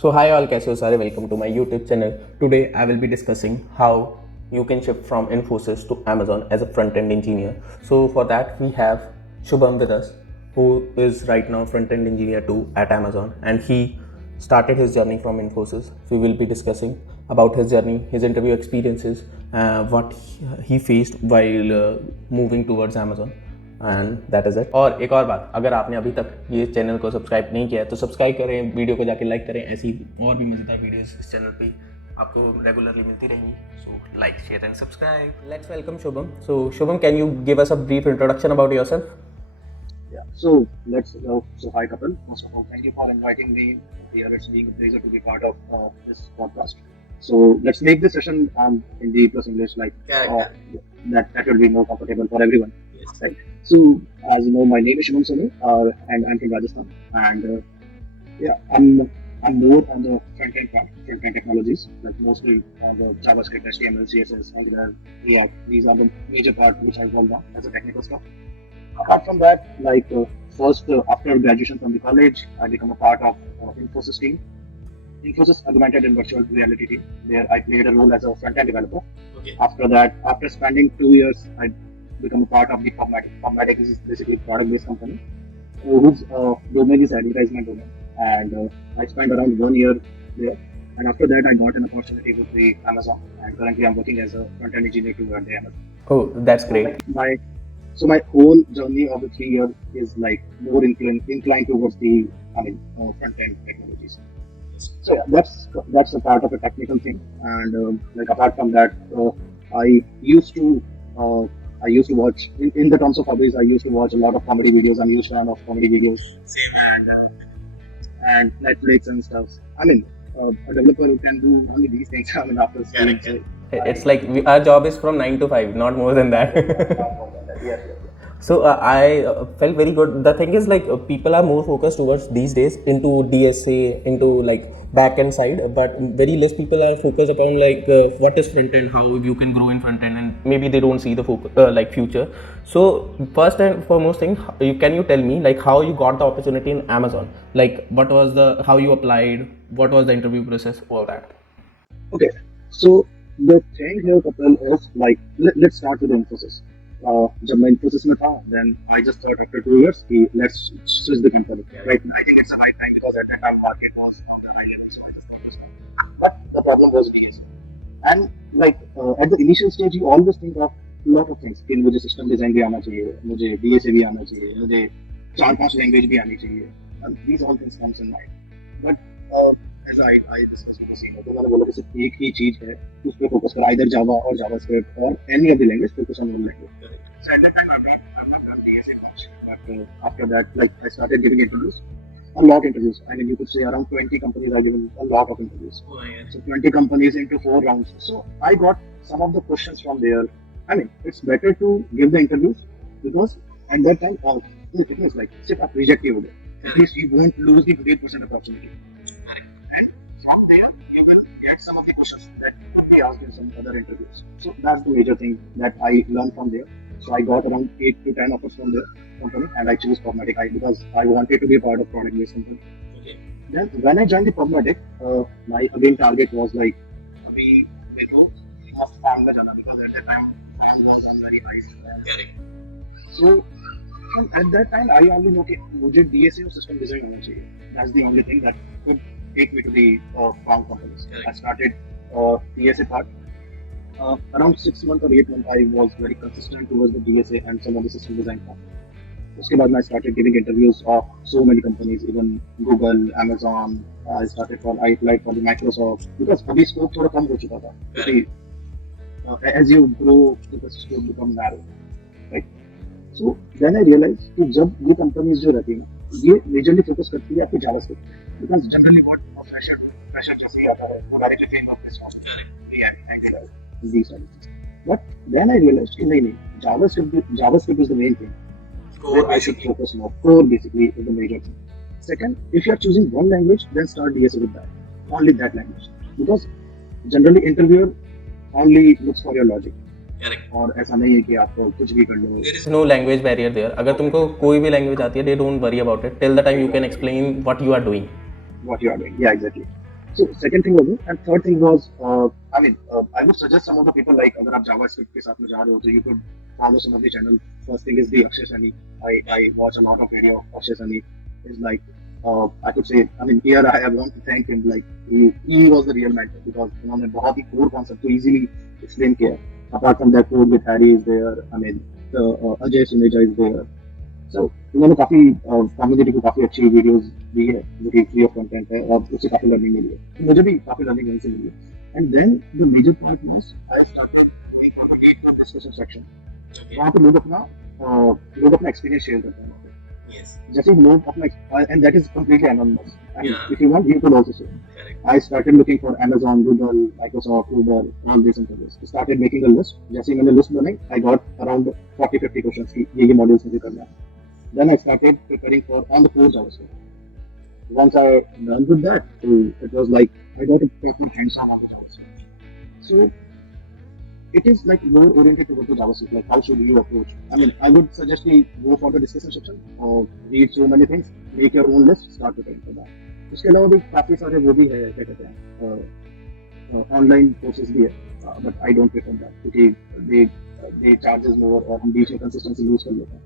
So hi all, कैसे हो सारे? Welcome to my YouTube channel. Today I will be discussing how you can shift from Infosys to Amazon as a front-end engineer. So for that we have Shubhum with us, who is right now front-end engineer too at Amazon, and he started his journey from Infosys. We will be discussing about his journey, his interview experiences, what he faced while moving towards Amazon. And that is it. और एक और बात, अगर आपने अभी तक ये channel को सब्सक्राइब नहीं किया है तो सब्सक्राइब करें, वीडियो को जाके लाइक करें. ऐसी और भी मज़ेदार वीडियोस इस चैनल पे आपको रेगुलरली मिलती रहेंगी. So like, share and subscribe. Let's welcome Shubham. So Shubham, can you give us a brief introduction about yourself? Yeah, so hi Kapil. First of all, thank you for inviting me here. It's being a pleasure to be part of this podcast. So let's make this session Hindi plus English, that will be more comfortable for everyone. Yes. Right. So as you know, my name is Shubham Soni, and I'm from Rajasthan. And I'm more on the front-end part, front-end technologies, like mostly on the JavaScript, HTML, CSS, Angular, React. These are the major parts which I worked on as a technical stuff. Apart from that, after graduation from the college, I become a part of Infosys team. Infosys augmented and virtual reality team. There I played a role as a front-end developer. Okay. After that, after spending 2 years, I become a part of the Formatic. Formatic is basically a product-based company whose domain is advertisement domain. And I spent around 1 year there. And after that, I got an opportunity with the Amazon. And currently, I'm working as a front-end engineer to the Amazon. Oh, that's great. So my whole journey of the 3 years is like more inclined towards the front-end technologies. So yeah, that's a part of a technical thing. And apart from that, I used to watch in the terms of hobbies. I used to watch a lot of comedy videos. I'm a huge fan of comedy videos. Same. And Netflix and stuff. I mean, a developer who can do only these things. I mean, after school. It's like our job is from 9 to 5, not more than that. Yes. So I felt very good. The thing is, people are more focused towards these days into DSA, into like back end side, but very less people are focused upon what is front end, how you can grow in front end, and maybe they don't see the future. So first and foremost thing, can you tell me how you got the opportunity in Amazon? What was how you applied? What was the interview process? All that. Okay, so the thing here, Kapil, is let's start with Infosys. जब मैं Infosys में था, then I just thought after 2 years, let's switch the company. Right now, I think it's the right time because at that time market was on the rise, so I just thought this. But the problem was DSA. And at the initial stage, you always think of a lot of things. कि मुझे system design भी आना चाहिए, मुझे DSA भी आना चाहिए, मुझे 4-5 language भी आनी चाहिए. And these all things comes in mind. But as I discussed with the senior, तो मैंने बोला कि सिर्फ एक ही चीज है, उस पर फोकस कर, either Java or JavaScript or any of the language, focus on one language. So at that time, I've not done DSA much. But after that, I started giving interviews, a lot of interviews. I mean, you could say around 20 companies are given a lot of interviews. Oh, yeah. So 20 companies into 4 rounds. So I got some of the questions from there. I mean, it's better to give the interviews because at that time, the thing is सिर्फ आप reject ही हो गए. At least you won't lose the 8% opportunity. From there, you will get some of the questions that could be asked in some other interviews. So that's the major thing that I learned from there. So I got around 8 to 10 offers from the company, and I chose Formatic because I wanted to be a part of product-based company. Okay. Then when I joined the Formatic, my again target was अभी मेरे को first faang में जाना because at that time faang was on very high. Correct. So at that time I only know कि मुझे DSA और system design होना चाहिए. That's the only thing that could take me to the faang companies. Correct. I started DSA part. Around 6 months or 8 months, I was very consistent towards the DSA and some of the system design part. उसके बाद I started giving interviews of so many companies, even Google, Amazon. I applied for the Microsoft because अभी scope थोड़ा कम हो चुका था. As you grow, the scope become narrow, right? So then I realized कि जब ये companies जो रहती है ना, ये majorly focus करती है आपके JavaScript. Because generally what fresher just आता है, हमारे जो framework है, React, Angular, these are the things. But then I realized कि नहीं, JavaScript is the main thing. Where I should focus more. Core basically is the major thing. Second, if you are choosing one language, then start DSA with that. Only that language. Because generally interviewer only looks for your logic. Correct. और ऐसा नहीं है कि आप कुछ भी कर लो. There is no language barrier there. अगर तुमको कोई भी language आती है, they don't worry about it. Till the time you can explain what you are doing. Yeah, exactly. So second thing was it, and third thing was, I would suggest some of the people like अगर आप JavaScript के साथ में जा रहे हो, so you could follow some of the channel. First thing is the Akshay Sani. I watch a lot of video of Akshay Sani. Is like I could say, I mean, here I want to thank him. Like he was the real mentor because उन्होंने बहुत ही core concept को easily explain किया. Apart from that, code with Harry is there. I mean, the Ajay Suneja is there. So उन्होंने काफी community को काफी अच्छी videos दी है जो कि फ्री ऑफ कंटेंट है और उससे काफी लर्निंग मिली है. तो मुझे भी काफी लर्निंग वहीं से मिली है. And then the major part was I started doing the GATE discussion section. वहाँ पे लोग अपना एक्सपीरियंस शेयर करते हैं वहाँ पे. जैसे ही लोग अपना and that is completely anonymous. If you want you could also share. I started looking for Amazon, Google, Microsoft, Uber, all these interviews. Started making a list. जैसे ही मैंने लिस्ट बनाई, I got around 40-50 questions की ये modules मुझे करना है. Then I started preparing for on the course JavaScript. Once I done with that, so it was like I got a proper hands-on on the JavaScript. So it is like more oriented towards the JavaScript. Like how should you approach? I mean, I would suggest you go for the discussion section, read so many things, make your own list, start preparing for that. उसके अलावा भी काफी सारे वो भी है क्या कहते हैं ऑनलाइन कोर्सेज भी है, but I don't prefer that क्योंकि दे चार्जेस मोर और हम बीच में कंसिस्टेंसी लूज कर लेते हैं.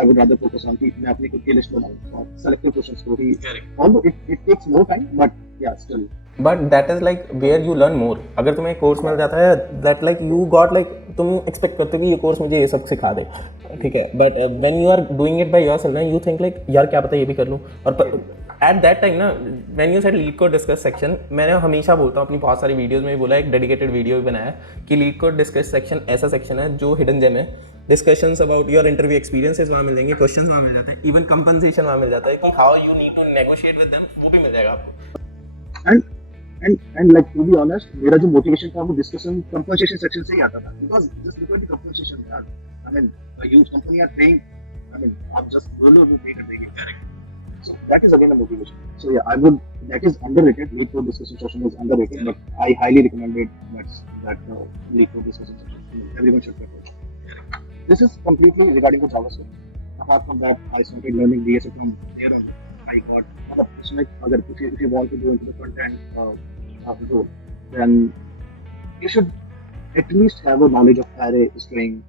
I would rather focus on कि मैं अपनी खुद की लिस्ट बनाऊँ और selective questions को ही, although it takes more time, but yeah still. But that is like where you learn more. अगर तुम्हें कोर्स मिल जाता है that like you got like तुम expect करते हो कि ये कोर्स मुझे ये सब सिखा दे, ठीक है, but when you are doing it by yourself ना you think like यार क्या पता ये भी कर लूँ. और एट दैट टाइम ना when you said leet code discuss section, मैंने हमेशा बोलता हूँ अपनी बहुत सारी वीडियोस में भी बोला, एक डेडिकेटेड वीडियो भी बनाया कि लीड कोड डिस्कस सेक्शन ऐसा सेक्शन है जो हिडन जेम है. Discussions about your interview experiences वहाँ मिल जाएंगे, क्वेश्चंस वहाँ मिल जाते हैं, इवन कंपनसेशन वहाँ मिल जाता है कि how you need to negotiate with them वो भी मिल जाएगा आपको. And like to be honest, मेरा जो मोटिवेशन था वो डिस्कशन कंपनसेशन सेक्शन से ही आता था because just because the compensation यार, I mean the huge company are paying, I mean आप जस्ट बोलो वो पे करने की correct. So that is again a motivation. So yeah, that is underrated. Lead code discussion session is underrated, but I highly recommend it. That lead code discussion session. Everyone should prepare. This is completely regarding the JavaScript. Apart from that, I started learning DSA from there on. I got so like if you want to go into the front-end role, then you should at least have a knowledge of array, string,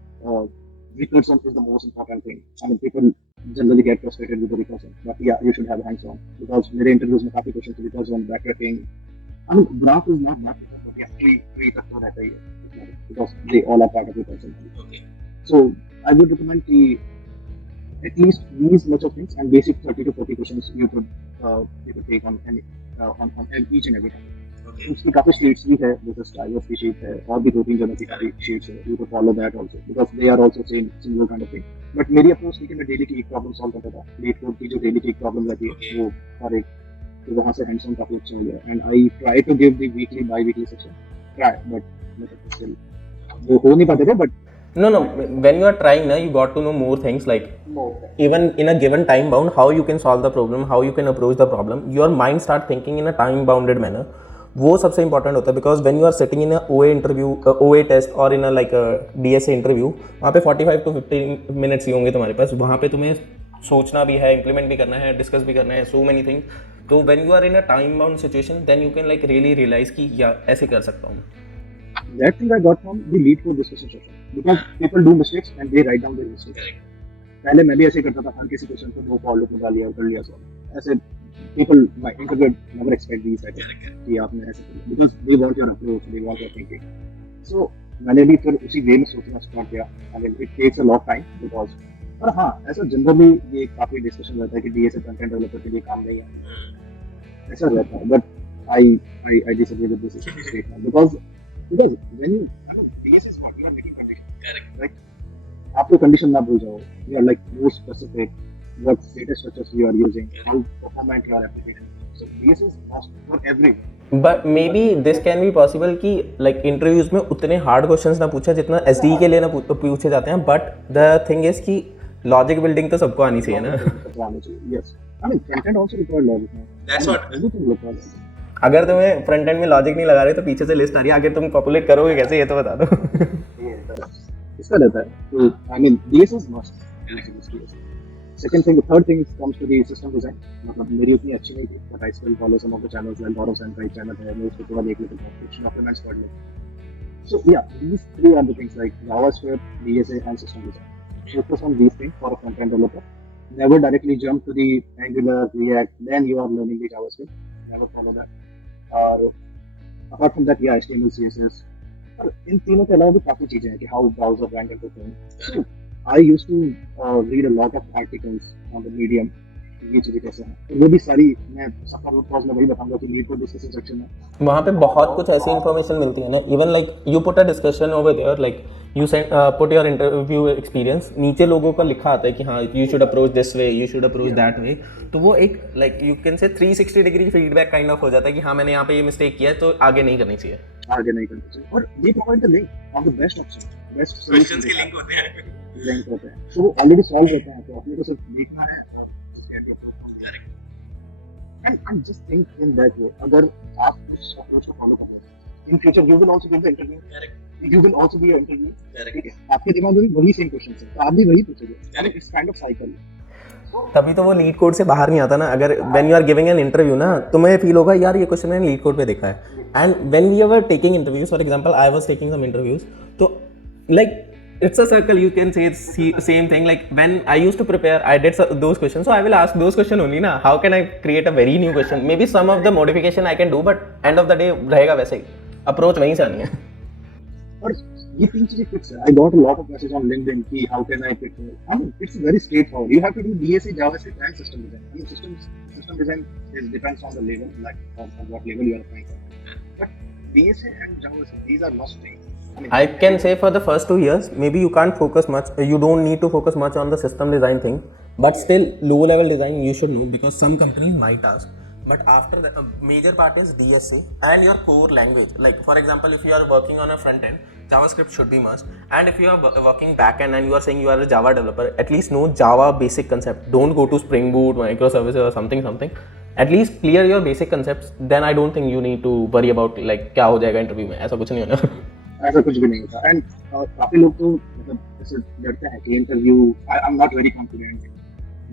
recursion is the most important thing. I mean, people generally get frustrated with the recursion, but yeah, you should have hands-on because मेरे interviews में काफी questions recursion, backtracking. I mean, graph is not that difficult, but yeah, tree तक तो रहता ही है because they all are part of the person. Okay. So I would recommend कि at least these much of things and basic 30 to 40 questions you could take on each and every time. उसकी काफी sheets भी है, जैसे stylus की sheet है और भी 2-3 जगह की काफी शीट्स है. You can follow that also because they are also same similar kind of thing. But मेरी अप्रोच थी कि मैं डेली की एक प्रॉब्लम सॉल्व करता था. लीड कोड की जो डेली की एक प्रॉब्लम रहती है वो हर एक, तो वहां से हैंड्स ऑन काफी अच्छा हो गया. And I try to give the weekly by weekly section try, but still वो हो नहीं पाते थे. But No, when you are trying na, you got to know more things like even in a given time bound, how you can solve the problem, how you can approach the problem, your mind start thinking in a time bounded manner. वो सबसे important होता है because when you are sitting in OA interview, OA test और in like DSA interview, वहाँ पे 45 to 50 minutes ही होंगे तुम्हारे पास. वहाँ पे तुम्हें सोचना भी है, इम्प्लीमेंट भी करना है, डिस्कस भी करना है, सो मेनी थिंग्स. तो when you are in a time bound situation then you can like really realize कि या ऐसे कर सकता हूँ. That thing I got from the lead code discussion session because people do mistakes and they write down their mistakes. पहले मैं भी ऐसे करता था, हर किसी क्वेश्चन को दो फॉलो निकाल लिया, कर लिया सॉल्व. ऐसे people might never expect these type of कि आपने ऐसे किया because they want your approach, they want your thinking. So मैंने भी फिर उसी वे में सोचना स्टार्ट किया. I mean it takes a lot time because, पर हाँ ऐसा जनरली ये काफी डिस्कशन रहता है कि DSA फ्रंट एंड डेवलपर के लिए काम नहीं है, ऐसा रहता है. But I disagree with this statement because when you, I mean, DSA is what you are making condition. Correct. Right? आपको कंडीशन ना भूल जाओ. You are like more specific. What data structures you are using, how performant your application. So DSA is must for everyone. But maybe this can be possible कि like interviews में उतने hard questions ना पूछा जितना SDE के लिए ना पूछे जाते हैं. But the thing is कि logic building तो सबको आनी चाहिए ना. Yes. I mean front end also require logic. That's what. Everything requires. अगर तुम्हें फ्रंट एंड में लॉजिक नहीं लगा रहे तो पीछे से लिस्ट आ रही है, आगे तुम पॉपुलेट करोगे कैसे ये तो बता दो. इसका रहता है. I mean DSA is must. Second thing, the third thing comes to the system design. मतलब मेरी उतनी अच्छी नहीं थी, but I still follow some of the channels like Gaurav Sen का एक channel है, मैं उसको थोड़ा देख लेता हूँ, कुछ documents पढ़ लेता हूँ. So yeah, these three are the things like JavaScript, DSA, and system design. Focus on these things for a front-end developer. Never directly jump to the Angular, React, then you are learning the JavaScript. Never follow that. Apart from that, yeah, HTML, CSS. इन तीनों के अलावा भी काफी चीजें हैं कि how browser रैंडर करते हैं. So I used to read a lot of articles on the medium. ये चीजें कैसे हैं, तो वो भी सारी मैं सबका रूट कॉज में वही बताऊंगा कि लीड कोड डिस्कशन सेक्शन में वहाँ पे बहुत कुछ ऐसी इन्फॉर्मेशन मिलती है ना. Even like you put a discussion over there, like you send put your interview experience, नीचे लोगों का लिखा आता है कि हाँ you should approach this way, you should approach that way. तो वो एक लाइक यू कैन से 360 डिग्री फीडबैक काइंड ऑफ हो जाता है कि हाँ मैंने यहाँ पे ये मिस्टेक किया है तो आगे नहीं करनी चाहिए. आगे नहीं करना चाहिए. और they provide the link of the best option, best questions के लिंक होते हैं, लिंक होते हैं, तो वो ऑलरेडी सॉल्व रहते हैं, तो अपने को सिर्फ देखना है. And just think in that way. अगर आप उस अप्रोच को फॉलो करोगे, in future you will also give the interview. Correct. You will also be an interview. Correct. ठीक है. आपके दिमाग में भी वही सेम क्वेश्चन है, तो आप भी वही पूछोगे. Correct. It's kind of cycle. तभी तो वो लीड कोड से बाहर नहीं आता ना. अगर when you are giving an interview ना, तुम्हें फील होगा यार ये क्वेश्चन मैंने लीड कोड पे देखा है. And when we were taking interviews, for example I was taking some interviews, तो like it's a circle, you can say it's same thing. Like when I used to prepare, I did those questions, so I will ask those questions only na. How can I create a very new question? Maybe some of the modification I can do, but end of the day रहेगा वैसे ही, approach वहीं से आनी है. और ये तीन चीजें फिक्स है. I got a lot of messages on LinkedIn कि how can I pick? I mean, it's very straightforward. You have to do DSA, JavaScript, and system design. I mean, system design depends on the level, like on what level you are applying for. But DSA and JavaScript, these are must things. I can say for the first 2 years, maybe you can't focus much. You don't need to focus much on the system design thing, but still low-level design you should know because some companies might ask. But after that, a major part is DSA and your core language. Like for example, if you are working on a front end, JavaScript should be must. And if you are working back end and you are saying you are a Java developer, at least know Java basic concept. Don't go to Spring Boot, microservices or something. At least clear your basic concepts. Then I don't think you need to worry about like क्या हो जाएगा interview में. ऐसा कुछ नहीं होना. ऐसा कुछ भी नहीं होता. एंड काफी लोग तो मतलब ऐसे डरते हैं कि interview, I am not very confident.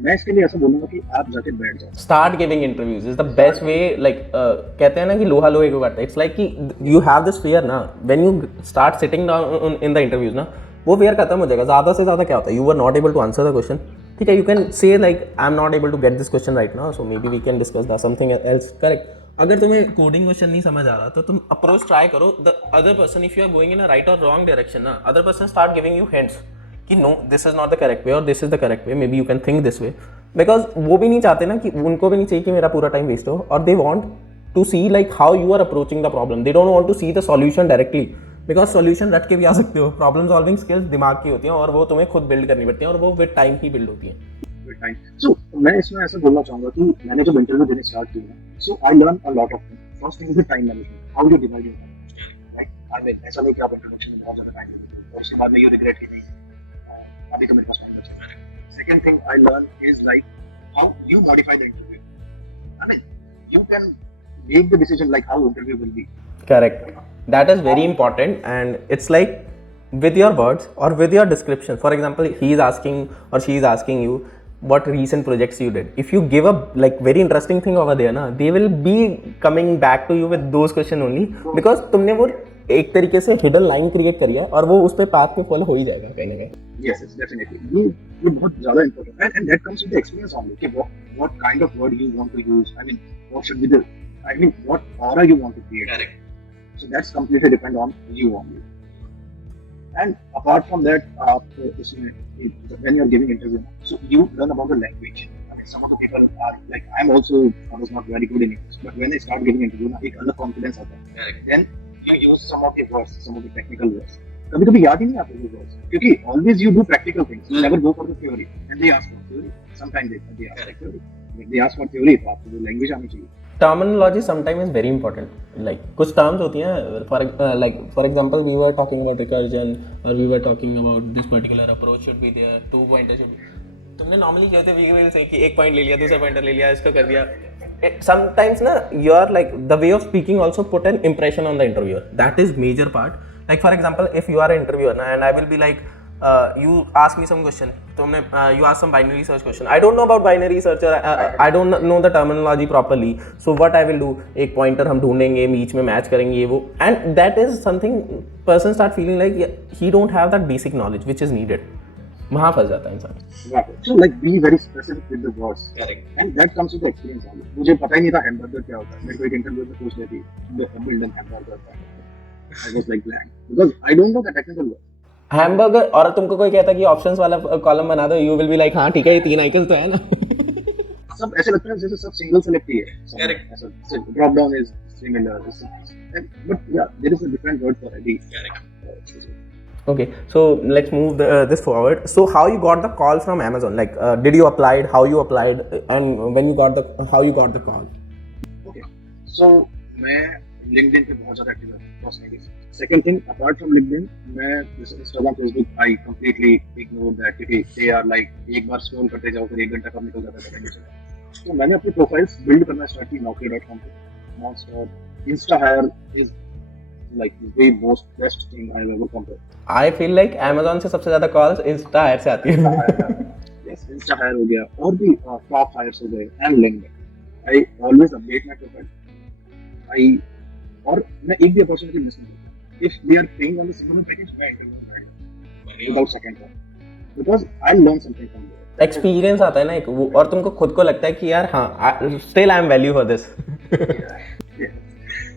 मैं इसके लिए ऐसा बोलूंगा कि आप जाके बैठ जाओ. Start giving interviews is the best way. Like कहते हैं ना कि लोहा लोहे को काटता है. इट्स लाइक कि यू हैव दिस फियर ना, when you start sitting down in the interviews ना, वो फियर खत्म हो जाएगा. ज्यादा से ज्यादा क्या होता है, you are not able to answer the question. ठीक है, you can say like I am not able to get this question right now, so maybe we can discuss the something else. Correct. अगर तुम्हें coding question नहीं समझ आ रहा तो तुम approach try करो the other person. If you are going in a right और wrong direction ना, other person start giving you hints कि no this is not the correct way और this is the correct way, maybe you can think this way. Because वो भी नहीं चाहते ना कि उनको भी नहीं चाहिए कि मेरा पूरा टाइम वेस्ट हो, और they want to see like how you are approaching the problem. They don't want to see the solution directly, because solution रट के भी आ सकते हो. प्रॉब्लम सॉल्विंग स्किल्स दिमाग की होती हैं और वो तुम्हें खुद बिल्ड करनी पड़ती हैं और वो विद टाइम ही बिल्ड होती हैं. So मैं इसमें ऐसा बोलना चाहूंगा कि मैंने जब इंटरव्यू देने स्टार्ट किया, so I learned a lot of things. First thing is the time management. How you divide your time. Right? I mean, ऐसा नहीं कि आप इंट्रोडक्शन में बहुत ज़्यादा टाइम देते और उसके बाद में you regret कि नहीं अभी तो मेरे पास टाइम बचा है. Second thing I learned is like how you modify the interview. I mean, you can make the decision like how interview will be. Correct. That is very important, and it's like with your words or with your description. For example, he is asking or she is asking you what recent projects you did. If you give a like very interesting thing over there na, they will be coming back to you with those question only because तुमने वो एक तरीके से hidden line create करी है और वो उस पे path पे follow हो ही जाएगा कहीं ना कहीं. Yes, definitely. ये बहुत ज़्यादा important है, and that comes with the experience only. कि what kind of word you want to use. I mean, what aura you want to create. Correct. So that's completely depend on you only. And apart from that, when you're giving interview, so you learn about the language. I mean, some of the people are like, I was not very good in English, but when I start giving interview, एक अलग confidence आता है. Then you use some of the words, some of the technical words. कभी-कभी याद ही नहीं आते वो words, क्योंकि always you do practical things. You never go for the theory. And they ask for theory. Sometimes they ask for theory. If they ask for theory, तो आपको वो language आनी चाहिए. Terminology sometimes is very important. Like कुछ terms होती हैं, for example we were talking about recursion or we were talking about this particular approach should be there, 2 pointers should be. तुमने normally कहते we will say कि एक point ले लिया, दूसरा pointer ले लिया, इसको कर दिया. Sometimes ना you are like the way of speaking also put an impression on the interviewer. That is major part. Like for example, if you are an interviewer na, and I will be like you ask me some question. तुमने you ask some binary search question. I don't know about binary search. I don't know the terminology properly. So what I will do, एक pointer हम ढूंढेंगे, बीच में match करेंगे वो, and that is something person start feeling like he don't have that basic knowledge which is needed. वहाँ फंस जाता है इंसान. So like be very specific with the words. Correct. And that comes with the experience only. मुझे पता ही नहीं था hamburger क्या होता है. मेरे को एक इंटरव्यू में पूछ लेती build an hamburger. I was like blank because I don't know the technical word. Hamburger, और तुमको कोई कहता कि ऑप्शंस वाला कॉलम बना दो, यू विल बी लाइक हाँ ठीक है ये 3 आइकन्स तो है ना. सब ऐसे लगता है जैसे सब सिंगल सेलेक्ट ही है. करेक्ट. ऐसा drop down is similar, but yeah there is a different word for every. Correct. Okay, so let's move this forward. So how you got the call from Amazon? Like did you applied, how you applied, and when you got the how you got the call? Okay, so मैं LinkedIn पे बहुत ज़्यादा active हूँ. Second thing, apart from LinkedIn, मैं जैसे Instagram, Facebook, I completely ignore that क्योंकि they are like एक बार scroll करते जाओ फिर 1 घंटा कब निकल जाता है. तो मैंने अपनी प्रोफाइल्स बिल्ड करना स्टार्ट की naukri.com पे. Non-stop. Insta hire is like the most best thing I've ever come to. I feel like Amazon से सबसे ज़्यादा calls Insta hire से आती है. Yes, Insta hire हो गया और भी top hires हो गए and LinkedIn. I always update my profile. और मैं एक भी अपॉर्चुनिटी मिस नहीं करता. If they are paying on the similar package, मैं interview without second thought because I learn something from there. Experience आता है ना एक वो, और तुमको खुद को लगता है कि यार हाँ still I am value for this.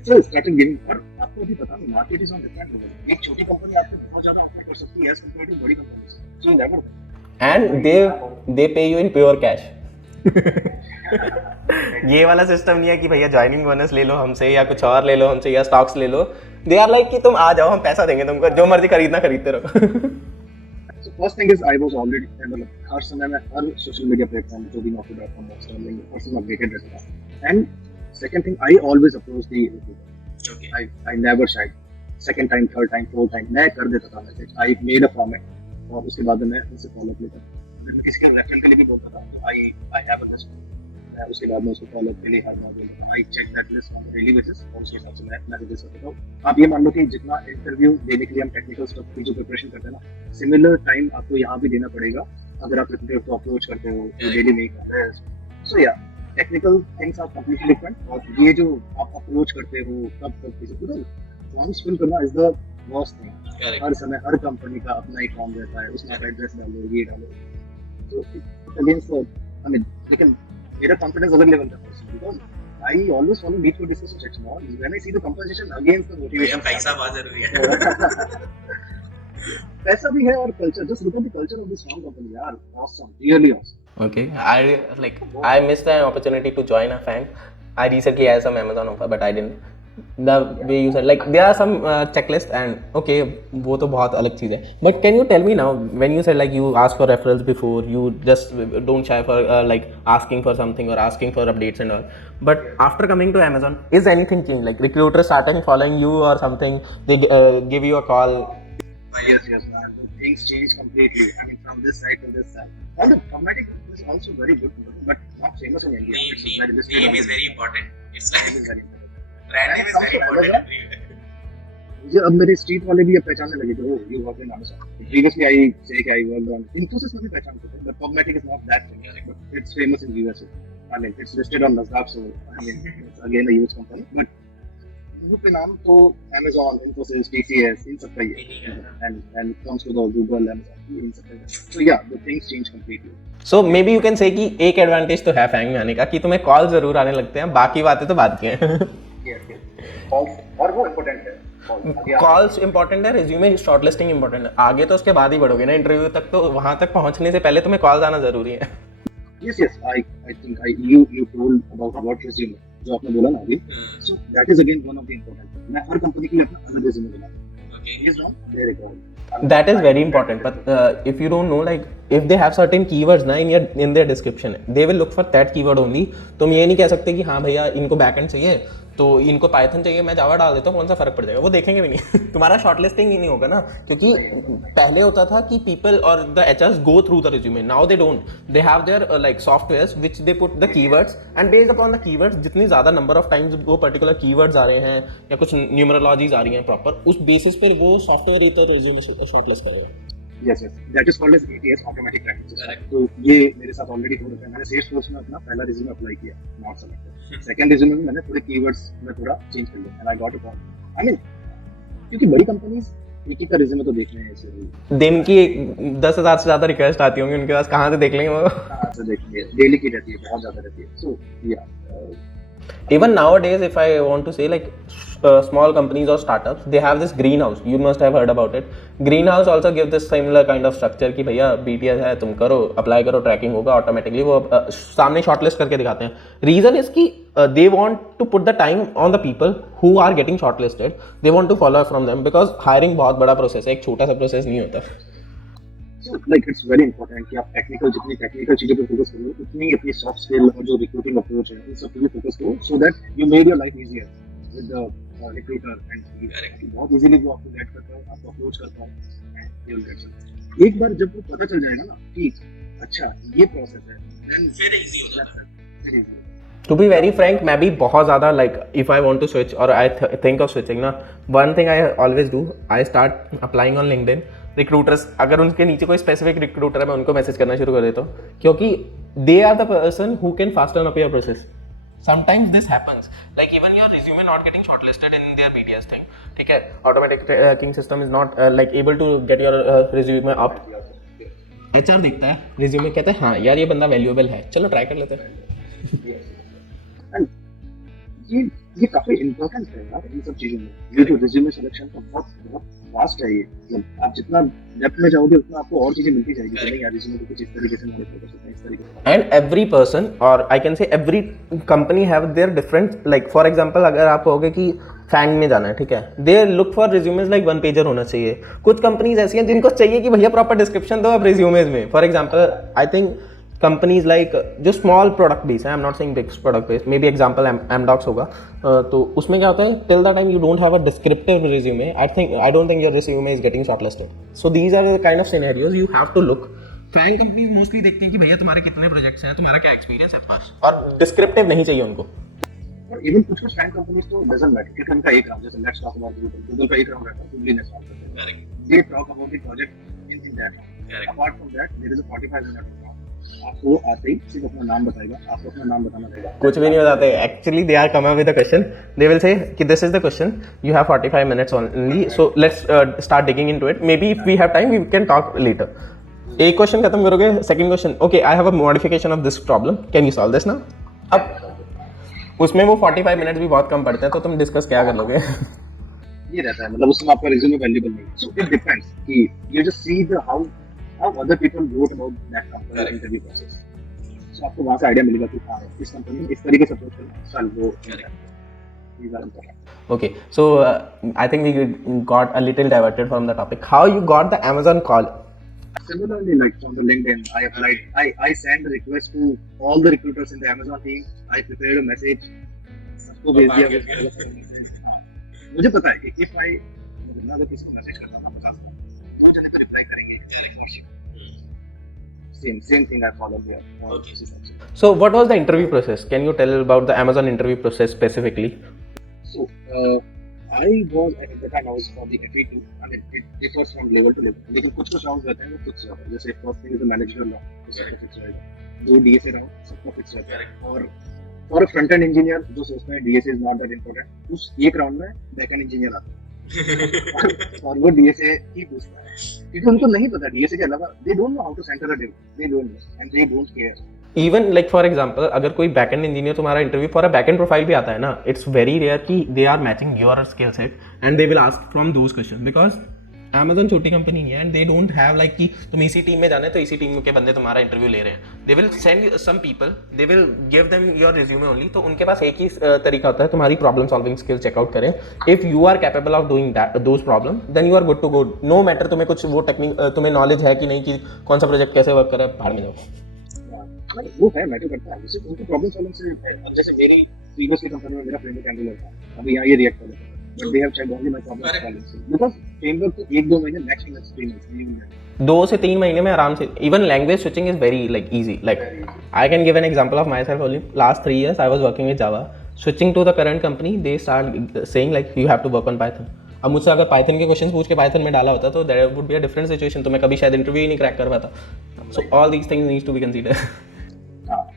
So started giving. और आपको अभी पता है market is on different level. एक छोटी कंपनी आपको बहुत ज्यादा ऑफर कर सकती है एज कंपेयर्ड टू बड़ी companies. So never. And they pay you in pure cash. ये वाला सिस्टम नहीं है कि भैया ज्वाइनिंग बोनस ले लो हमसे या कुछ और ले लो हमसे या स्टॉक्स ले लो. दे आर लाइक कि तुम आ जाओ हम पैसा देंगे तुमको, जो मर्जी खरीदना खरीदते रहो. So first thing is I was already मतलब हर समय मैं हर सोशल मीडिया प्लेटफॉर्म जो भी naukri.com Starling हर समय अपडेटेड रहता था. And second thing, I always approach the recruiter. Okay. I never shied. Second time, third time, fourth time मैं कर देता था message. I made a format और उसके बाद मैं उनसे फॉलो अप लेता था. मैं किसी के रेफरल के लिए भी बोलता था. I have a list. उसके बाद मैं उसको फॉलो अप के लिए हर बार बोलता था. I check that list on a daily basis और उसके हिसाब से मैं मैसेजेस करता हूँ. आप ये मान लो कि जितना इंटरव्यू देने के लिए हम टेक्निकल स्टफ की जो प्रिपरेशन करते हैं ना, सिमिलर टाइम आपको यहाँ भी देना पड़ेगा अगर आप रिक्रूटर को अप्रोच करते हो डेली मेक करते हैं. सो या technical things are completely different. और ये जो आप अप्रोच करते हो कब किसी को फॉर्म्स फिल करना इज द वर्स्ट थिंग. हर समय हर कंपनी का अपना ही फॉर्म रहता है, उसमें आप एड्रेस डालो, ये डालो. तो अगेंस्ट आई मीन लेकिन मेरा कॉन्फिडेंस अलग लेवल का है because I always follow need for discussion section और when I see the composition against the motivation. पैसा बहुत जरूरी है. पैसा भी है और culture. Just look at the culture of this strong company यार. Awesome, really awesome. Okay, I missed an opportunity to join a FANG. I recently had some Amazon offer, but I didn't. The way you said, like there are some checklist and okay, वो तो बहुत अलग चीज़ है. But can you tell me now, when you said like you ask for referrals before, you just don't shy for like asking for something or asking for updates and all. But after coming to Amazon, is anything changed? Like recruiters starting following you or something? They give you a call. Yes, man. Things change completely. I mean, from this side to this side. And the formatting is also very good, but not famous in India. Name is very important. It's like Name is very important. brand name is very important everywhere. मुझे अब मेरे street वाले भी अब पहचानने लगे थे. You work in Amazon. Previously I say कि I worked on Infosys में भी पहचानते थे, but formatting is not that famous, but it's famous in USA. I mean, it's listed on Nasdaq, so I mean, it's again a huge company. But के नाम तो Amazon, Infosys, TCS इन सब का ही है. And comes to the Google, Amazon इन सब का है. So yeah, the things change completely. So maybe you can say कि एक एडवांटेज तो है फैंग में आने का कि तुम्हें कॉल जरूर आने लगते हैं, बाकी बातें तो बाद की हैं. और वो इम्पोर्टेंट है. कॉल्स इंपॉर्टेंट है, रिज्यूमे शॉर्टलिस्टिंग इंपॉर्टेंट है. आगे तो उसके बाद ही बढ़ोगे ना इंटरव्यू तक, तो वहां तक पहुंचने से पहले तुम्हें कॉल्स आना जरूरी है. Yes, I think you told about resume जो आपने बोला ना अभी. So that is again one of the important things. मैं हर कंपनी के लिए अपना अलग resume बनाता हूँ. Okay. Based on their requirement. That is very important, but if you don't know, like if they have certain keywords ना in their description, they will look for that keyword only. तुम ये नहीं कह सकते कि हाँ भैया इनको बैकएंड चाहिए तो इनको पाइथन चाहिए, मैं जावा डाल देता हूँ, कौन सा फर्क पड़ जाएगा, वो देखेंगे भी नहीं. तुम्हारा शॉर्टलिस्टिंग ही नहीं होगा ना, क्योंकि पहले होता था कि पीपल और the HRs go through the resume. Now they don't. They have their like softwares which they put the keywords and based upon the keywords जितनी ज़्यादा नंबर ऑफ टाइम्स वो पर्टिकुलर कीवर्ड्स आ रहे हैं या कुछ न्यूमरोलॉजीज आ रही हैं प्रॉपर, उस बेसिस पर वो सॉफ्टवेयर ही तो रिज्यूमे शॉर्टलिस्ट करेगा. Yes, yes. That is called as ATS, automatic tracking system. Correct. तो ये मेरे साथ ऑलरेडी हो रखा है. मैंने सेल्स फोर्स में अपना पहला रिज्यूमे अप्लाई किया, नॉट सेलेक्टेड. सेकंड रिज्यूमे में मैंने थोड़े कीवर्ड्स में थोड़ा चेंज कर लिया, and I got a call. I mean, क्योंकि बड़ी कंपनीज एक ही का रिज्यूमे तो देखने हैं ऐसे. दिन की 10,000 से ज़्यादा रिक्वेस्ट आती होंगी उनके पास, कहाँ से देख लेंगे वो. कहाँ से देखेंगे, डेली की रहती है, बहुत ज़्यादा रहती है. सो या Even nowadays, if I want to say, like small companies or startups, they have this greenhouse. You must have heard about it. Greenhouse also give this similar kind of structure कि भैया BTS है, तुम करो, apply करो, trekking होगा automatically. वो सामने shortlist करके दिखाते हैं. रीजन इज कि they want to put the time on the people who are getting shortlisted. They want to follow from them because hiring बहुत बड़ा प्रोसेस है, एक छोटा सा प्रोसेस नहीं होता. So, like it's very important कि आप टेक्निकल, जितनी टेक्निकल चीजों पे फोकस करो, उतनी अपनी सॉफ्ट स्किल और जो रिक्रूटिंग अप्रोच है उन सब पे भी फोकस करो, so that you made your life easier with the recruiter and बहुत इजीली वो आपको गाइड करता है, आपको अप्रोच करता है, and you'll get something. एक बार जब वो पता चल जाएगा ना कि अच्छा ये प्रोसेस है, then फिर easy हो जाता है. To be very frank, मैं भी बहुत ज़्यादा like if I want to switch or I think of switching ना, one thing I always do, I start applying on LinkedIn. Recruiters अगर उनके नीचे कोई स्पेसिफिक रिक्रूटर है, मैं उनको मैसेज करना शुरू कर देता हूँ, क्योंकि they are the person who can fasten up your process. Sometimes this happens, like even your resume not getting shortlisted in their BTS thing, ठीक है, automatic tracking system is not like able to get your resume up. HR देखता है resume, कहता है हाँ यार ये बंदा वैल्यूएबल है, चलो ट्राई कर लेते हैं. ये काफी इम्पोर्टेंट है यार इन सब चीजों में. ये जो रिज्यूमे सिलेक्शन का बहुत फास्ट है, ये मतलब आप जितना डेप्थ में जाओगे उतना आपको और चीजें मिलती जाएगी. तो नहीं यार रिज्यूमे को कुछ इस तरीके से मॉडिफाई कर सकते हैं, इस तरीके से. एंड एवरी पर्सन और आई कैन से every company have their different, like for example अगर आप कहोगे कि फैंग में जाना है, ठीक है, they look for resumes like 1 pager होना चाहिए. कुछ कंपनीज ऐसी हैं जिनको चाहिए कि भैया प्रॉपर डिस्क्रिप्शन दो आप रिज्यूमेज में. For example I think companies like जो स्मॉल प्रोडक्ट बेस है, I am not saying big product base, maybe example Amdocs होगा, तो उसमें क्या होता है, till the time you don't have a descriptive resume, I don't think your resume is getting shortlisted. So these are the kind of scenarios you have to look. FAANG companies mostly देखती हैं कि भैया तुम्हारे कितने projects हैं, तुम्हारा क्या experience है पास, और डिस्क्रिप्टिव नहीं चाहिए उनको. और इवन कुछ फैन कंपनीज तो डजंट मैटर कि उनका एक राउंड, जैसे लेट्स टॉक अबाउट गूगल का एक राउंड रहता है, गूगल ने सॉल्व करते हैं. They talk about the project in that. Apart from that there is a 45 minute round. आपको आते ही सिर्फ अपना नाम बताएगा, आपको अपना नाम बताना रहेगा. कुछ भी नहीं बताते. Actually they are come up with a question, they will say कि this is the question, you have 45 minutes only, so let's start digging into it. Maybe if we have time we can talk later. एक question खत्म करोगे, second question, okay I have a modification of this problem, can you solve this now. अब उसमें वो 45 minutes भी बहुत कम पड़ते हैं, तो तुम डिस्कस क्या कर लोगे. ये रहता है, मतलब उसमें आपका रिज्यूमे वैल्यूएबल नहीं. सो इट डिपेंड्स कि you just see the how other people wrote about that company interview process. So आपको वहाँ से आइडिया मिलेगा कि हाँ इस कंपनी में इस तरीके से अप्रोच करना, चल वो these are important. Okay, so I think we got a little diverted from the topic. How you got the Amazon call? Similarly, like from the LinkedIn, I applied. I sent the request to all the recruiters in the Amazon team. I prepared a message. सबको भेज दिया. मुझे पता है कि if I अगर किसी को मैसेज करता हूँ 50 तो जाने पर रिप्लाई करेंगे. Same thing I followed here. Okay. So what was the interview process? Can you tell about the Amazon interview process specifically? So I was at the time I was for the FE2. I mean it differs from level to level. लेकिन कुछ round रहते हैं वो fix रहते हैं. जैसे first thing is the managerial round, उसका fix रहेगा. 2 DSA राउंड सबका फिक्स रहता है. और for a front end engineer जो सोचता है DSA is not that important, उस एक राउंड में बैक एंड इंजीनियर आता है. और वो DSA ही पूछता है, क्योंकि उनको नहीं पता DSA के अलावा, they don't know how to center a deal, they don't know and they don't care. Even like for example, अगर कोई बैकएंड इंजीनियर तुम्हारा interview for a backend profile भी आता है ना, इट्स वेरी रेयर कि they are matching your skill set and they will ask from those questions, because Amazon छोटी कंपनी नहीं है and they don't have like कि तुम इसी टीम में जाना है तो इसी टीम के बंदे तुम्हारा इंटरव्यू ले रहे हैं. They will send some people, they will give them your resume only. तो उनके पास एक ही तरीका होता है तुम्हारी प्रॉब्लम सॉल्विंग स्किल चेकआउट करें. If you are capable of doing those problem then you are good to go. No matter तुम्हें कुछ वो टेक्निक तुम्हें नॉलेज है कि नहीं कि कौन सा प्रोजेक्ट कैसे वर्क करे, भाड़ में जाओ. वो है मैटर करता है. जैसे उनको प्रॉब्लम सॉल्विंग से, जैसे मेरी प्रीवियस कंपनी में मेरा फ्रेमवर्क हैंडलर था, अभी यहाँ ये रिएक्ट कर रहा है. But they have checked only my problem solving because framework तो 1-2 महीने maximum experience नहीं होगा. 2 से 3 महीने में आराम से. Even language switching is very like easy. Like I can give an example of myself only. Last 3 years I was working with Java. Switching to the current company, they start saying like you have to work on Python. अब मुझसे अगर Python के questions पूछ के Python में डाला होता तो there would be a different situation, तो मैं कभी शायद इंटरव्यू ही नहीं क्रैक कर पाता. So all these things needs to be consider.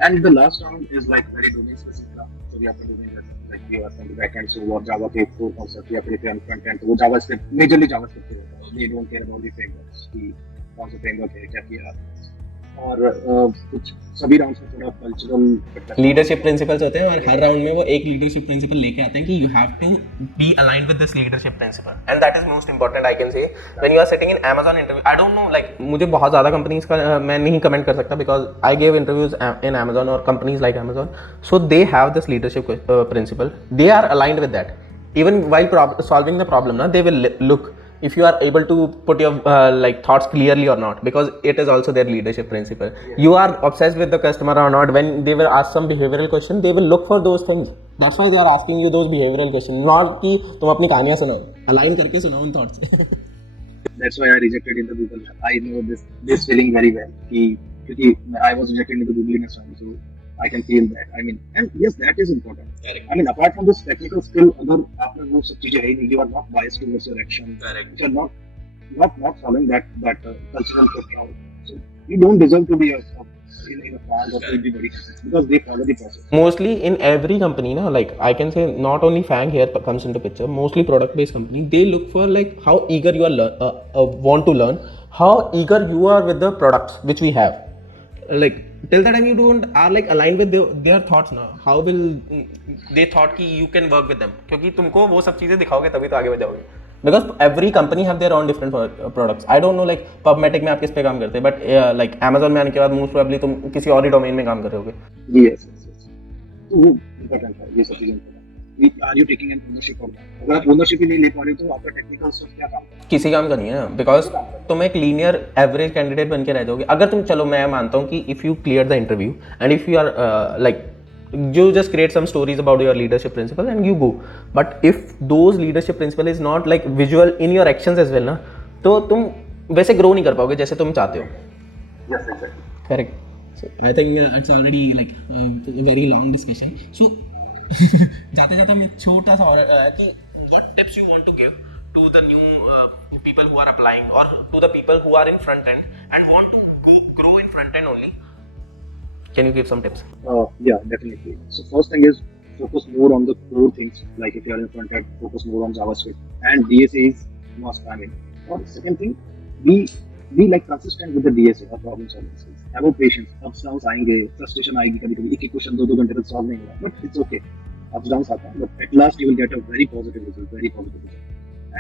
And the last round is like very domain specific round. So we have to do this, like we are from the backend, so what Java के core concept या फिर on front end, तो वो JavaScript majorly JavaScript पे होता है. They don't care about the frameworks कि कौन सा framework है, क्या किया. और कुछ सभी राउंड्स में थोड़ा कल्चरल लीडरशिप प्रिंसिपल्स होते हैं और हर राउंड में वो एक लीडरशिप प्रिंसिपल लेके आते हैं कि you have to be aligned with this leadership principle and that is most important. I can say when you are sitting in Amazon interview, I don't know like मुझे बहुत ज़्यादा कंपनीज का मैं नहीं कमेंट कर सकता because I give interviews in Amazon और companies like Amazon, so they have this leadership principle, they are aligned with that. Even while solving the problem, they will look if you are able to put your like thoughts clearly or not, because it is also their leadership principle. You are obsessed with the customer or not. When they will ask some behavioral question, they will look for those things. That's why they are asking you those behavioral questions, not कि तुम अपनी कहानियाँ सुनाओ, align करके सुनाओ उन thoughts. That's why I rejected in the Google. I know this feeling very well. क्योंकि I was rejected in the Google in a time, so I can feel that. I mean, and yes, that is important. Correct. I mean, apart from this technical skill, अगर आपने वो सब चीजें है नहीं, you are not biased towards your action. Correct. You are not following that cultural footprint. So you don't deserve to be in a faang or to be very because they follow the process. Mostly in every company, na, like I can say not only faang here comes into picture. Mostly product-based company, they look for like how eager you are want to learn, how eager you are with the products which we have. Like till the time you don't are like aligned with their thoughts ना, how will they thought कि you can work with them, क्योंकि तुमको वो सब चीज़ें दिखाओगे तभी तो आगे बढ़ जाओगे. Because every company have their own different products. I don't know like PubMatic में आप किस पे काम करते हैं, but like Amazon में आने के बाद most probably तुम किसी और ही डोमेन में काम कर रहे होगे. Yes. तो वो important है, ये सब चीजें important. Are you taking an ownership of that? अगर आप ownership ही नहीं ले पा रहे तो आपका technical stuff क्या काम करेगा? किसी काम का नहीं है, बिकॉज तुम एक लीनियर एवरेज कैंडिडेट बन के रह जाओगे. अगर तुम चलो मैं मानता हूँ कि if you clear the interview and if you are like you just create some stories about your leadership principle and you go, but if those leadership principle is not like visual in your actions as well ना, तो तुम वैसे grow नहीं कर पाओगे जैसे तुम चाहते हो. Yes, exactly. Correct. So I think it's already like a very long discussion. So जाते जाते मैं छोटा सा और कि what tips you want to give to the new people who are applying or to the people who are in front end and want to grow in front end only. Can you give some tips? Yeah, definitely. So first thing is focus more on the core things. Like if you are in front end, focus more on JavaScript and DSA is must have it. Or second thing, be like consistent with the DSA or problem solving skills. Have patience. Ups downs आएंगे, frustration आएगी कभी-कभी. एक question 2 घंटे तक solve नहीं होगा, but it's okay. Ups downs आता है, but at last you will get a very positive result.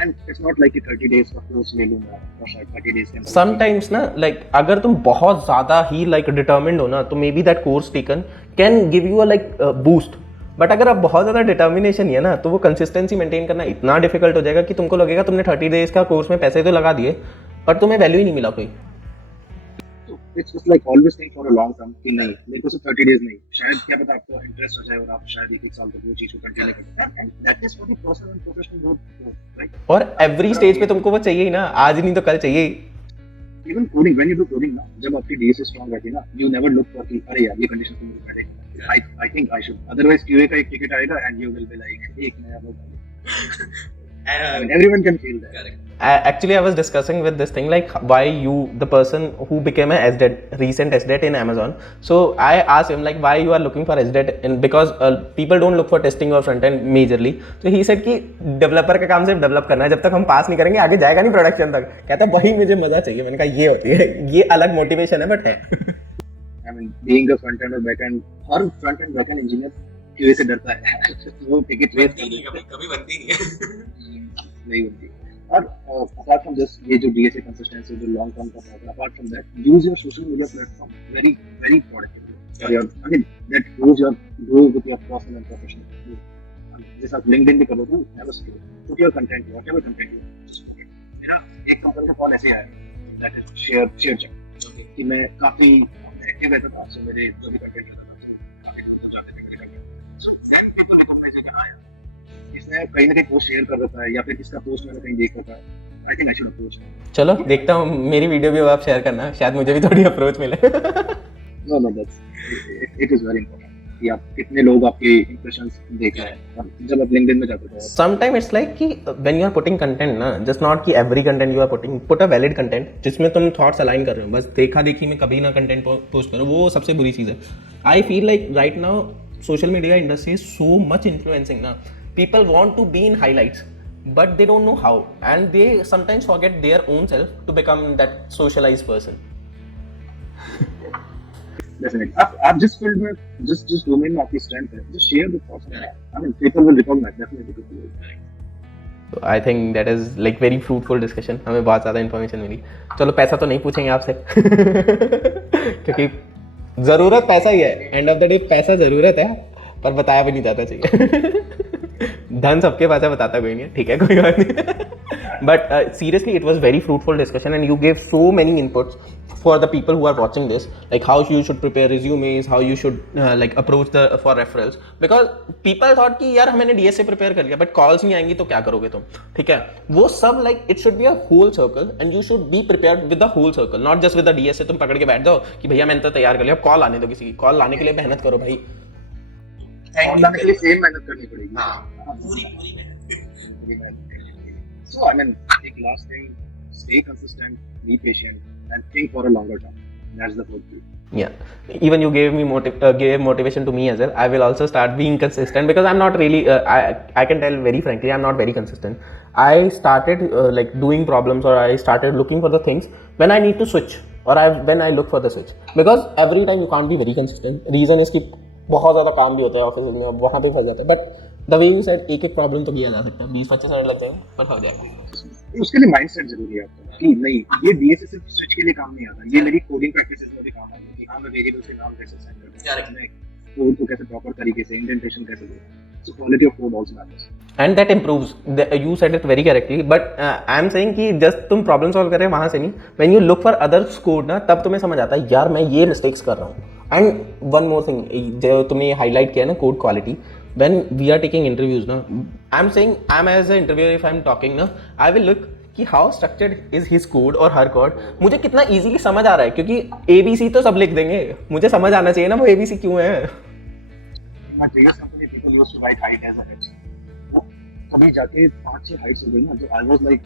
And it's not like कि 30 days का course ले लूँगा और शायद 30 days के अंदर. Sometimes ना like अगर तुम बहुत ज़्यादा ही like determined हो ना, तो maybe that course taken can give you a like boost. But अगर आप बहुत ज़्यादा डिटर्मिनेशन है ना, तो वो कंसिस्टेंसी मेंटेन करना इतना डिफिकल्ट हो जाएगा कि तुमको लगेगा तुमने 30 डेज का कोर्स में पैसे तो लगा दिए पर तुम्हें वैल्यू ही नहीं मिला कोई. It's just like always think for a long term कि नहीं मेरे को सिर्फ 30 days नहीं, शायद क्या पता आपको इंटरेस्ट हो जाए और आप शायद 1 साल तक वो चीज को कंटिन्यू करें. And that is for the personal and professional growth, right? और एवरी स्टेज पे तुमको वो चाहिए ही ना, आज ही नहीं तो कल चाहिए. Even coding, when you do coding ना, जब आपकी DSA strong रहती है ना, you never look for कि अरे यार ये कंडीशन तो मुझे पड़ेगा. I think I should. Otherwise QA का एक टिकट आएगा and you will be like एक नया लोग. Everyone can feel that. Correct. Actually, I was discussing with this thing like why you, the person who became a SDET, recent SDET in Amazon. So I asked him like why you are looking for SDET in, because people don't look for testing or front end majorly. So he said कि developer का काम सिर्फ develop करना है, जब तक हम पास नहीं करेंगे आगे जाएगा नहीं प्रोडक्शन तक. कहता वही मुझे मजा चाहिए. मैंने कहा ये होती है, ये अलग मोटिवेशन है बट है. I mean, being a front end or back end, her front end back end engineer QA से डरता है. वो टिकट रेस कभी बनती नहीं बनती. और apart from this, ये जो DSA consistency जो long term का है, apart from that, use your social media platform very very productively. For your, I mean, that grows with your personal and professional. जैसे आप LinkedIn भी करोगे, have a skill, put your content, whatever content you. मेरा एक company का call ऐसे आया, that is share chat. कि मैं काफी एक्टिव रहता था, so मेरे जो भी कंटेंट रहता था, काफी लोग जाते थे मेरे content. So then people recognize कि हाँ यार, इसने कहीं ना कहीं पोस्ट शेयर कर देता है या फिर इसका पोस्ट मैंने कहीं देख रखा है. I think I should approach. चलो देखता हूँ, मेरी वीडियो भी आप शेयर करना, शायद मुझे भी थोड़ी अप्रोच मिले. No, that's it is very important. कि आप कितने लोग आपके इंप्रेशंस देख रहे हैं और जब आप लिंक्डइन में जाते हो Sometimes it's like कि when you are putting content ना, just not कि every content you are putting, put a valid content जिसमें तुम thoughts align कर रहे हो. बस देखा देखी में कभी ना content post करो, वो सबसे बुरी चीज़ है. I feel like right now social media industry is so much influencing ना. People want to be in highlights, but they don't know how, and they sometimes forget their own self to become that socialized person. Definitely आप जिस field में जिस domain में आपकी strength है just share the thoughts I mean people will recognize definitely. So I think that is like very fruitful discussion. हमें बहुत ज़्यादा इन्फॉर्मेशन मिली. चलो पैसा तो नहीं पूछेंगे आपसे क्योंकि ज़रूरत पैसा ही है. एंड ऑफ द डे पैसा ज़रूरत है पर बताया भी नहीं जाता चाहिए. धन सबके पास है, बताता कोई नहीं है. ठीक है, कोई बात नहीं. But seriously it was very fruitful discussion and you gave so many inputs for the people who are watching this, like how you should prepare resumes, how you should like approach the for referrals, because people thought कि यार हमने DSA prepare कर लिया but calls नहीं आएंगी तो क्या करोगे तुम. ठीक है, वो सब like it should be a whole circle and you should be prepared with the whole circle, not just with the DSA. तुम पकड़ के बैठ जाओ कि भैया मैंने तो तैयार कर लिया, कॉल आने दो. किसी की कॉल लाने के लिए मेहनत करो भाई. कॉल लाने के लिए सेम मेहनत करनी पड़ेगी. हाँ पूरी मेहनत. So I mean, एक last thing, stay consistent, be patient, and think for a longer term. That's the whole key. Yeah, even you gave me gave motivation to me as well. I will also start being consistent because I'm not really. I can tell very frankly, I'm not very consistent. I started like doing problems, or I started looking for the things when I need to switch, or when I look for the switch. Because every time you can't be very consistent. Reason is कि बहुत ज़्यादा काम भी होता है office में, वहाँ पे फंस जाता है. But the way you said एक प्रॉब्लम तो किया जा सकता है. 20-25 मिनट लग जाएगा पर हो जाएगा. उसके लिए माइंडसेट जरूरी है आपका कि नहीं ये डीएसए सिर्फ स्विच के लिए काम नहीं आता. ये मेरी कोडिंग प्रैक्टिसेस में भी काम आता है कि हाँ मैं वेरिएबल्स के नाम कैसे सेट करता हूं, कोड को कैसे प्रॉपर तरीके से इंडेंटेशन कैसे दूं. So quality of code also matters. And that improves. You said it very correctly. But I'm saying कि just तुम प्रॉब्लम सॉल्व कर रहे हो वहाँ से नहीं. When you look for others code ना, तब तुम्हें समझ आता है यार मैं ये मिस्टेक्स कर रहा हूँ. And one more thing, जो तुमने हाईलाइट किया ना code quality. When we are taking interviews ना, I'm saying I'm as an interviewer if I'm talking ना, I will look कि how structured is his code or her code. मुझे कितना easily समझ आ रहा है क्योंकि ABC तो सब लिख देंगे. मुझे समझ आना चाहिए ना वो ABC क्यों है. My previous company people used to write height as a head. कभी जाके 5-6 हाइट्स हो गई ना, तो I was like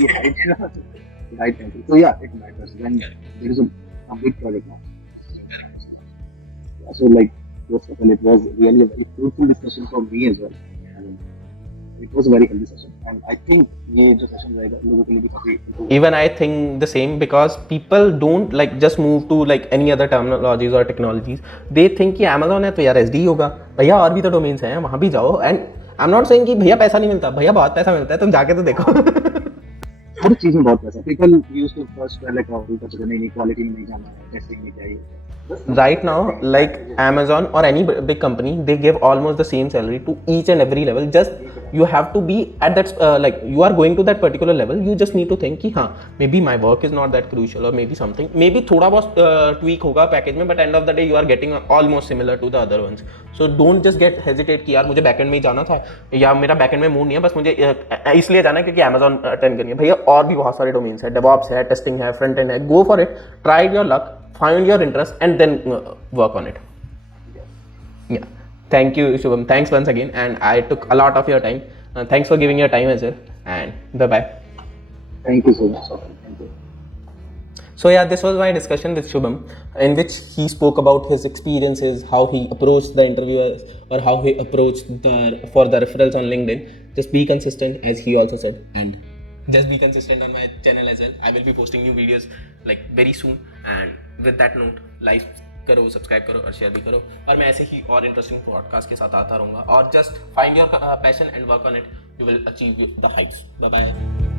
ये हाइट है ना, राइट है. So yeah, it matters when there is a big project now. So like yes, it was really a very fruitful discussion for me as well. And it was a very healthy session. And I think ये जो session रहेगा लोगों के लिए भी काफी. Even I think the same because people don't like just move to like any other terminologies or technologies. They think कि Amazon है तो यार SD होगा. भैया और भी तो domains हैं, वहाँ भी जाओ. And I'm not saying कि भैया पैसा नहीं मिलता. भैया बहुत पैसा मिलता है, तुम जाके तो देखो. हर चीज में बहुत पैसा. People used to first पहले नहीं क्वालिटी में नहीं जाना है, टेस्टिंग में क्या है. Right now, like Amazon or any big company, they give almost the same salary to each and every level. Just you have to be at that like you are going to that particular level. You just need to think कि हाँ maybe my work is not that crucial or maybe something. Maybe थोड़ा बहुत tweak होगा package में, but end of the day you are getting almost similar to the other ones. So don't just get hesitate कि यार मुझे backend में ही जाना था या मेरा backend में मूड नहीं है, बस मुझे इसलिए जाना है क्योंकि Amazon अटेंड करनी है. भैया और भी बहुत सारे डोमेन्स है, DevOps है, टेस्टिंग है, फ्रंट एंड है. Go for it, try your luck. Find your interest and then work on it. Yeah. Thank you, Shubham. Thanks once again. And I took a lot of your time. Thanks for giving your time as well. And bye-bye. Thank you so much. Thank you. So yeah, this was my discussion with Shubham, in which he spoke about his experiences, how he approached the interviewers, or how he approached for the referrals on LinkedIn. Just be consistent, as he also said, and just be consistent on my channel as well. I will be posting new videos like very soon. And with that note, like करो, subscribe करो और share भी करो. और मैं ऐसे ही और interesting podcast के साथ आता रहूँगा. और just find your passion and work on it. You will achieve the heights. Bye bye.